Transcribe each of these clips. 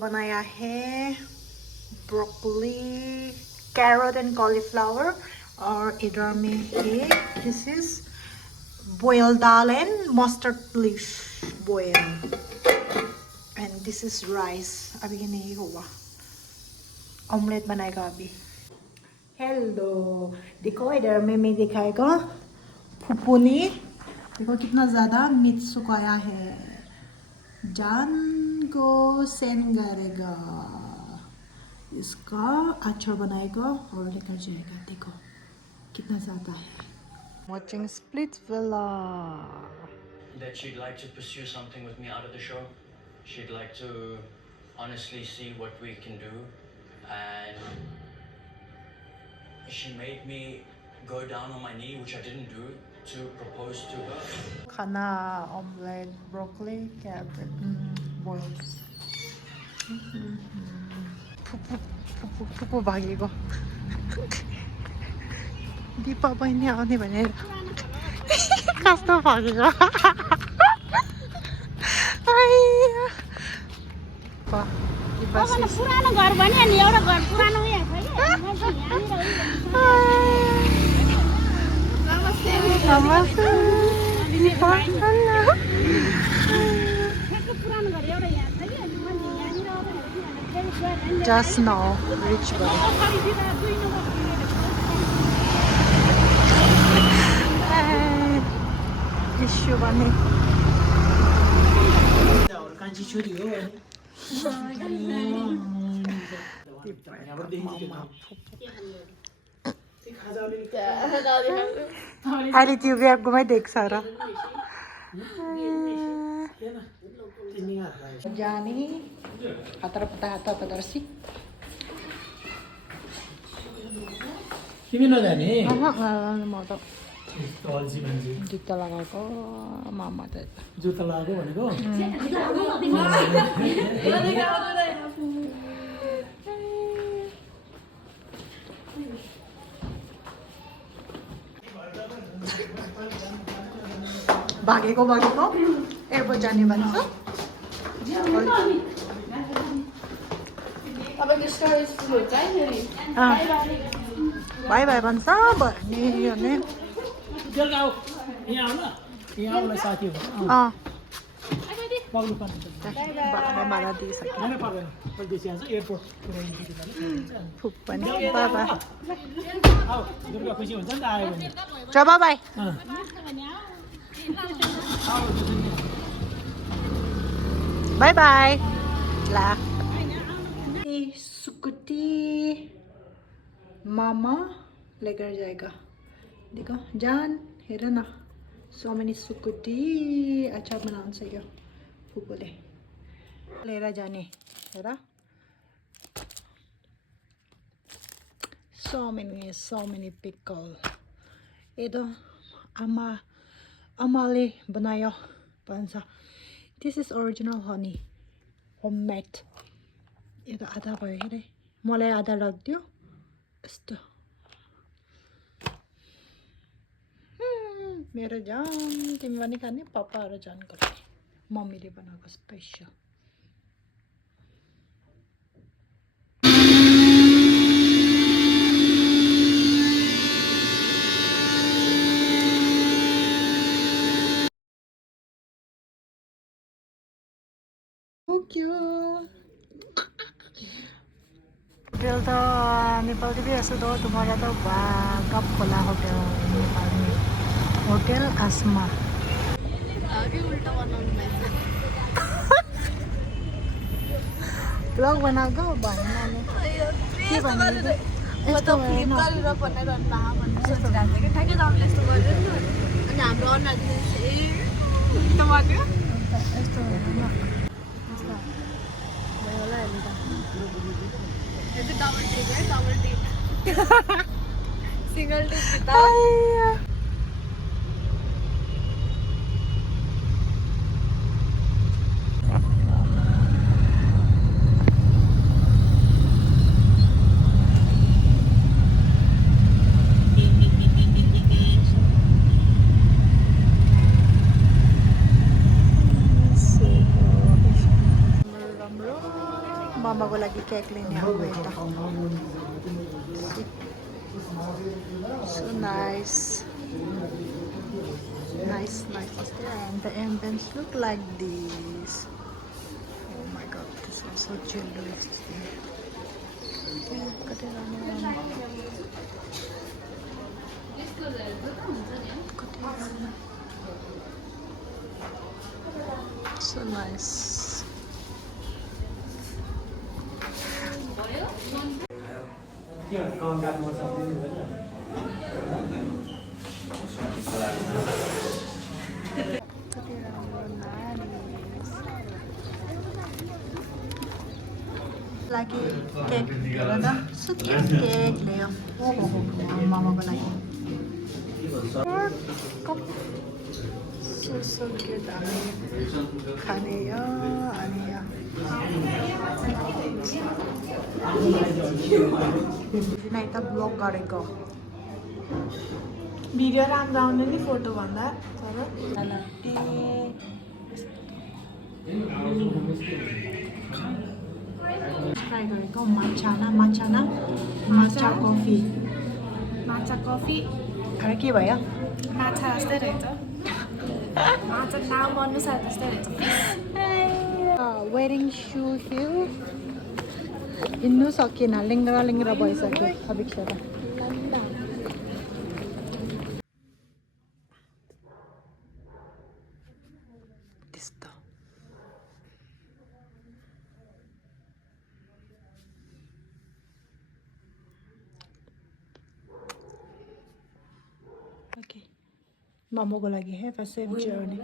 बनाया है broccoli, carrot and cauliflower और इधर में है this is boiled dal and mustard leaf boil and this is rice. अभी ये नहीं हुआ, ऑमलेट बनाएगा अभी. हेलो, देखो इधर में मैं दिखाएगा फुप्पू ने देखो कितना ज़्यादा मीट सुखाया है. जान को सेंड करेगा, इसका अचार बनाएगा और लेकर जाएगा. देखो कितना ज़्यादा है. Watching Splitsvilla. That she'd like to pursue something with me out of the show. She'd like to honestly see what we can do, and she made me go down on my knee, which I didn't do, to propose to her. खाना omelette, broccoli, carrot, boiled. फुपू भागेको. दिपा बहिनी आउने भनेर कस्तो भागेको. पुरानो घर भने नि एउटा घर पुरानो उयो छ कि just now reach issue भने कान्छी छोरी हो अहिले त्यो ब्यागमै देख्छ र. जाने हतार पतार सी तिमी नजाने म त जुत्ता लगाएको मामा त जुत्ता लगाएको भनेको भागेको एयरपोर्ट जाने भन्छ. बाई बाई भन्छ भने बेलुका आऊ यहाँ आऊ न यहाँ आउला साथी हो पग्नु पर्छ बाबा दिइसक्यो. नै पर्दैन परदेशी आउँछ एयरपोर्ट फुप पनि बाबा आऊ बेलुका खुसी हुन्छ नि त आयो भने च बाई बाई बाई ला. स्कूटी मामा लेकर जाएगा. देखो जान हेर न सो मेनी स्कूटी. अच्छा बनाउनु छ यो फुपूले लिएर जाने. हेर so many pickle. ये तो आमाले बनायो भन्छ. This is original honey, homemade. ये तो आधा भयो हेरे, मलाई आधा राखिदियो यस्तो. मेरो जान तिमी पनि खाने, पापा र जानको लागि मम्मीले बनाएको स्पेसल. होटल तो नेपाल भी ऐसे तो तुम्हारा तो कब खोला होटल नेपाल में. होटल आसमा. ब्लग बनाएको भएन के भन्नु यस्तो सिंगल टी मामाको लागि केक लिने आएको यता so nice and the ambience look like this. Oh my god, this is so generous. So nice. Lagi cake ada so cute cake Leo. Mama ko lagi. So cute खाने या अनि या नै त blog गरेको video राम्रो आउँदैन नि photo भन्दा तर ट्राई गरेको माछा कफी माछा कफी अरे के भयो माछा जस्तै रहेछ माछा नाम अनुसार जस्तै रहेछ वेयरिङ सू हिल हिँड्नु सकिएन लिङ्ग्रा भइसक्यो अभिक्षरा त्यस्तो ओके मोमोको लागि हेभ अ सेफ जर्नी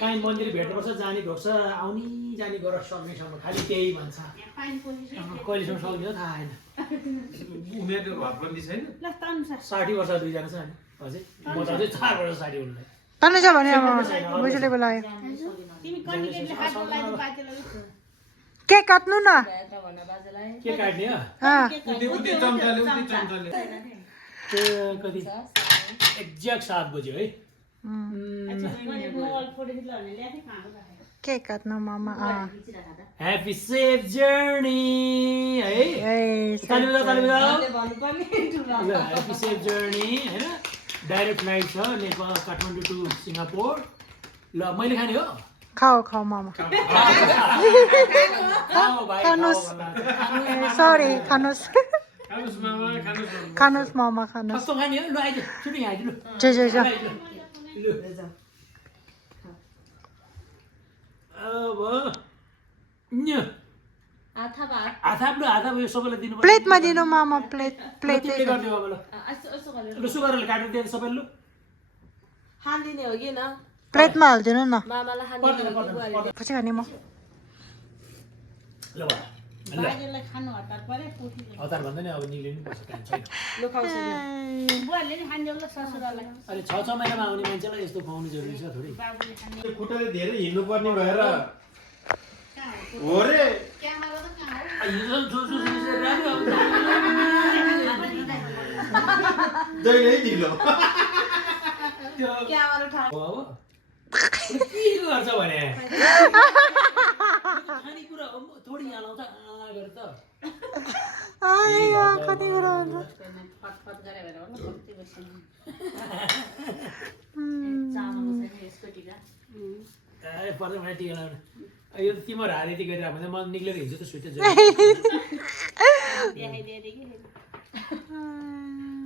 काहीँ मन्दिर भेट्नुपर्छ जाने भेट्छ आउने जाने गर सक्नेसम्म खालि त्यही भन्छ कहिलेसम्म सक्दिनँ थाहा छैन उमेरको घर पनि छैन 60 वर्ष दुईजना छ नि हजुर म त अझै 4 वर्ष 60 उनलाई तान्नु छ भने अब बुझले बोलायो के काट्नु न के काट्ने हो उति चम्चाले त्यो कति एक्ज्याक्ट 7 बज्यो है के काट्नु मामा ह्याप्पी सेफ जर्नी है ताली बजाऊ ह्याप्पी सेफ जर्नी हैन डाइरेक्ट फ्लाइट छ नेपाल काठमाडौँ टु सिङ्गापुर ल मैले खाने हो खाऊ मामा खानुस् सरी खानुस् मामा खानुस् कस्तो खाने हो ल आइज छुट्टी आइज लु जा लु अब न्य आथा यो सबैलाई दिनु पर्छ प्लेटमा दिनु मामा प्लेट गरिदियो अब ल लु सुगरले काटेर दिनु सबैले लु हालिदिने हो कि न प्लेटमा हालिदिनु न मामालाई पर्दैन पछि खाने म ल हतार भन्दा नि अब निक्लिनु पर्छ काम छैन अरे 6 महिनामा आउने मान्छेलाई यस्तो खुवाउनु जरुरी छ थोरै खुट्टाले धेरै हिँड्नु पर्ने भएर हो रे जहिले ढिलो के गर्छ भने खानेकुरा थोरै हालाउँछ गरेर त खानेकुरा पर्दैन मलाई टिका लाउनु यो त तिम्रो हारेती गरिरहेको भने म निक्लेर हिँड्छु त सुइटर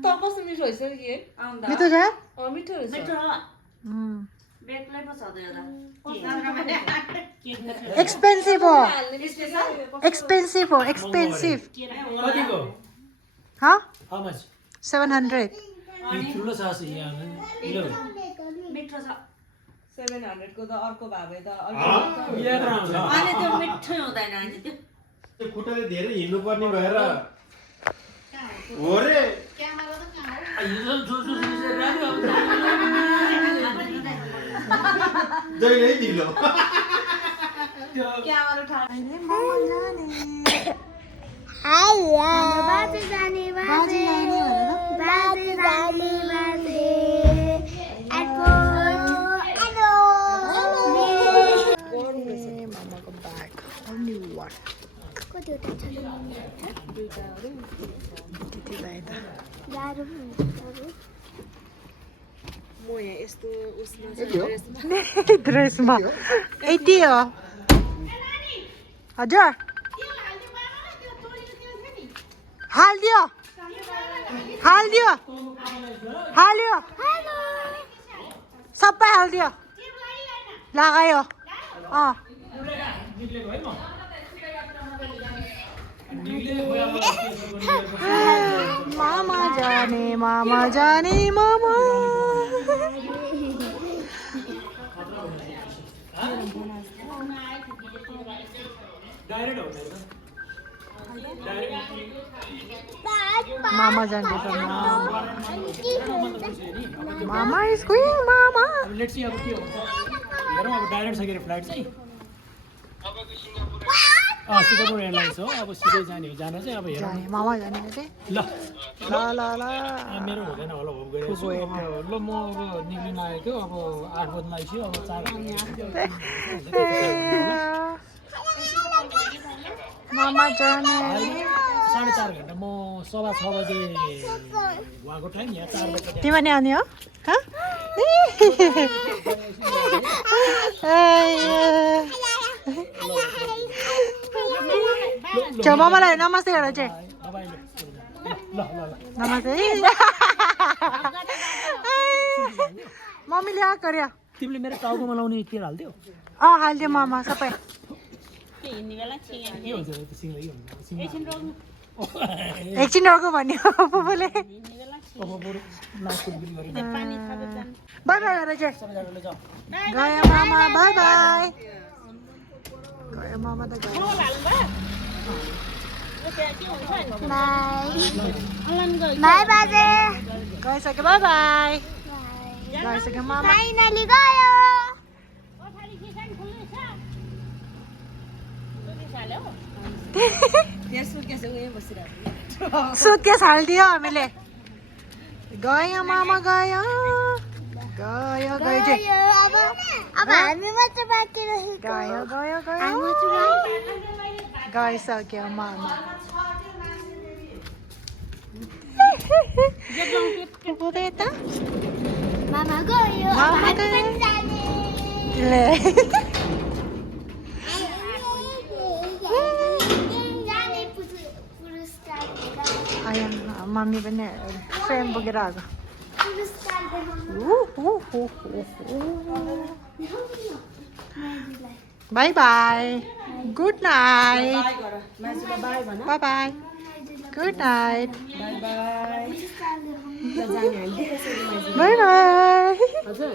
त कस्तो मिठो रहेछ कि मिठो छ मिठो रहेछ एक्सपेन्सिभ हो कतिको हाँ हाउ मच 700 ठुलो छ यहाँ मिठो छ 700 को त अर्को भावे त अनि त्यो मिठो हुँदैन अनि त्यो खुट्टाले धेरै हिँड्नु पर्ने भएर हो रे जहिले ढिलो त्यो क्यामेरा उठा अहिले मामा जाने बाजे जाने बाजे जाने भनेर बाजे जाने बाजे मामाको ब्याग न्यू वान दिदीलाई त म यहाँ यस्तो उसमा ड्रेसमा 80 हो हजुर हालिदियो हालिदियो हाल्यो सबै हालिदियो लगायो मामा जाने मामा जाने मामा डाइरेक्ट हो मामा जाने मामा इज गोइङ मामा लेट्स सी अब के हुन्छ हेरौँ अब डाइरेक्ट छ के फ्लाइट चाहिँ सिङ्गापुर एयरलाइन्स हो अब सिधै जाने हो जान चाहिँ अब हेरौँ जाने मामा जाने चाहिँ ल ल ल ल मेरो हुँदैन होला होप गरेको छु ल म अब निक्लिन आएको अब 8 बज्न आइसक्यो अब 4 मामा जाने 4:30 घन्टा म 6:15 बजे वहाँको टाइम यहाँ 4 बजे तिमी नि आउने हो मामालाई नमस्ते गर चाहिँ ल नमस्ते मम्मीले आएको गऱ्यो तिमीले मेरो टाउकोमा लाउने तेल हाल्थ्यौ हालिदियो मामा सबै के हुन्छ त्यो सिङ्गै एकछिन अर्को भन्यो पुपुले बाई बाई गरेर चाहिँ गयो मामा बाई बाई गयो मामा त गयो बाई बाजे गइसक्यो बाई बाई गइसक्यो मामा फाइनली गयो सुत्केस हालिदियो हामीले गयो मामा गयो गयो गयो चाहिँ अब हामी मात्र बाँकी रहेको गयो गयो हामी गयो मात्र गइसक्यो मामा पुपुले त मामा गयो अब मामा हामी गयो। पनि जाने ले जाने पुरस्कार आया मम्मी पनि फ्रेम बोकेर आएको पुरस्कार बाई बाई गुड नाइट मान्छेलाई बाई भन by by good night by जाने हामी बाई बाई हजुर